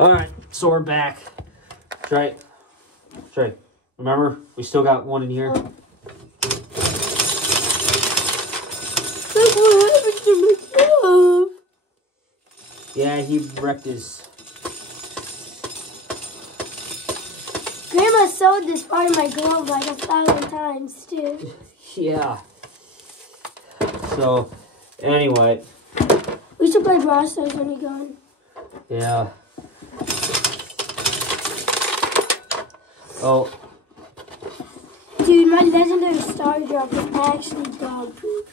All right, so we're back. Trey, remember, we still got one in here. Look what happened to my glove. Yeah, he wrecked his... Grandma sewed this part of my glove like 1,000 times, too. Yeah. So, anyway. We should play Brawl Stars when we go in. Yeah. Oh. Dude, my legendary star drop is actually dog poop.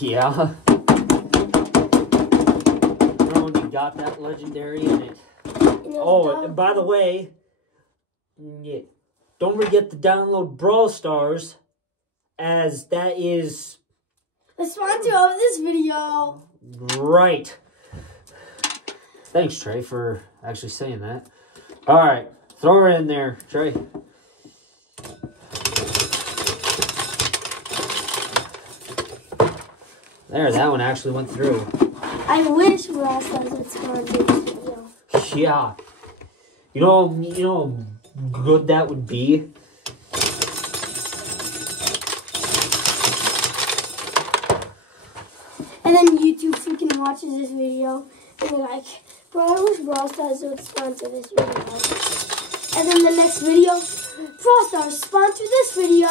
Yeah. Remember when you got that legendary in it? Oh, and by the way, yeah, don't forget to download Brawl Stars, as that is... the sponsor of this video. Right. Thanks, Trey, for actually saying that. All right, throw her in there, Trey. There, that one actually went through. I wish Brawl Stars would sponsor this video. Yeah. You know how good that would be? And then YouTube freaking watches this video and they're like, bro, I wish Brawl Stars would sponsor this video. And then the next video, Brawl Stars sponsor this video.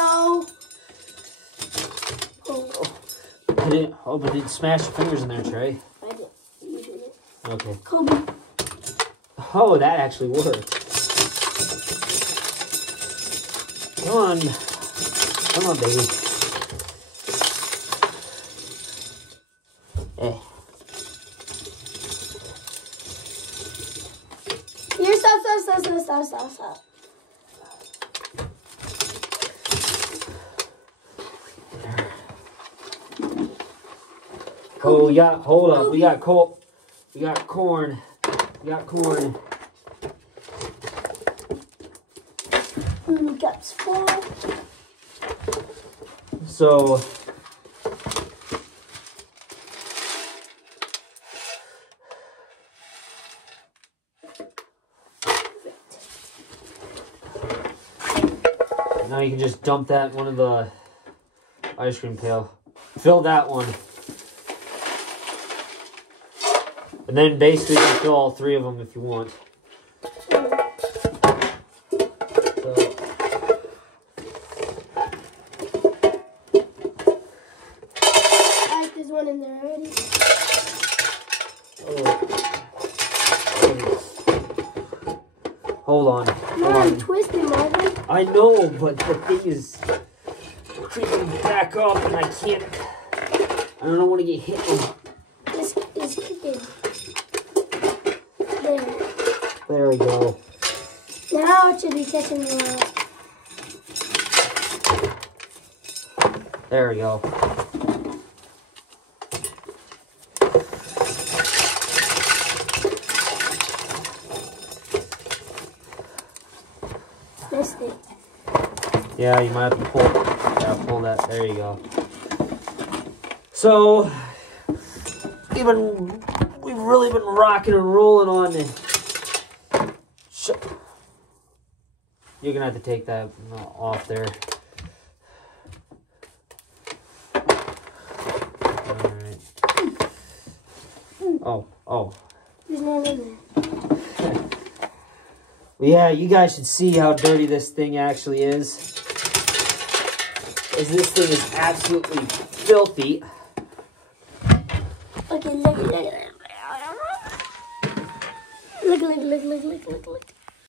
Oh, but didn't smash your fingers in there, Trey. I did. You did it. Okay. Kobe. Oh, that actually worked. Come on. Come on, baby. Hey. Here, stop. Oh, yeah, hold up. We got corn. We got corn. Gaps full. So, now you can just dump that in one of the ice cream pail. Fill that one. And then basically you can fill all three of them if you want. There's one in there already. Hold on. I'm twisting, Marvin. I know, but the thing is creeping back up and I can't. I don't want to get hit. This is kicking. There we go. Now it should be catching the oil. There we go. Missed it. Yeah, you might have to pull. Yeah, pull that. There you go. So, we've really been rocking and rolling on it. You're gonna have to take that off there. Alright. Oh. There's no in there. Well, yeah, you guys should see how dirty this thing actually is. As this thing is absolutely filthy. Okay, look. Look.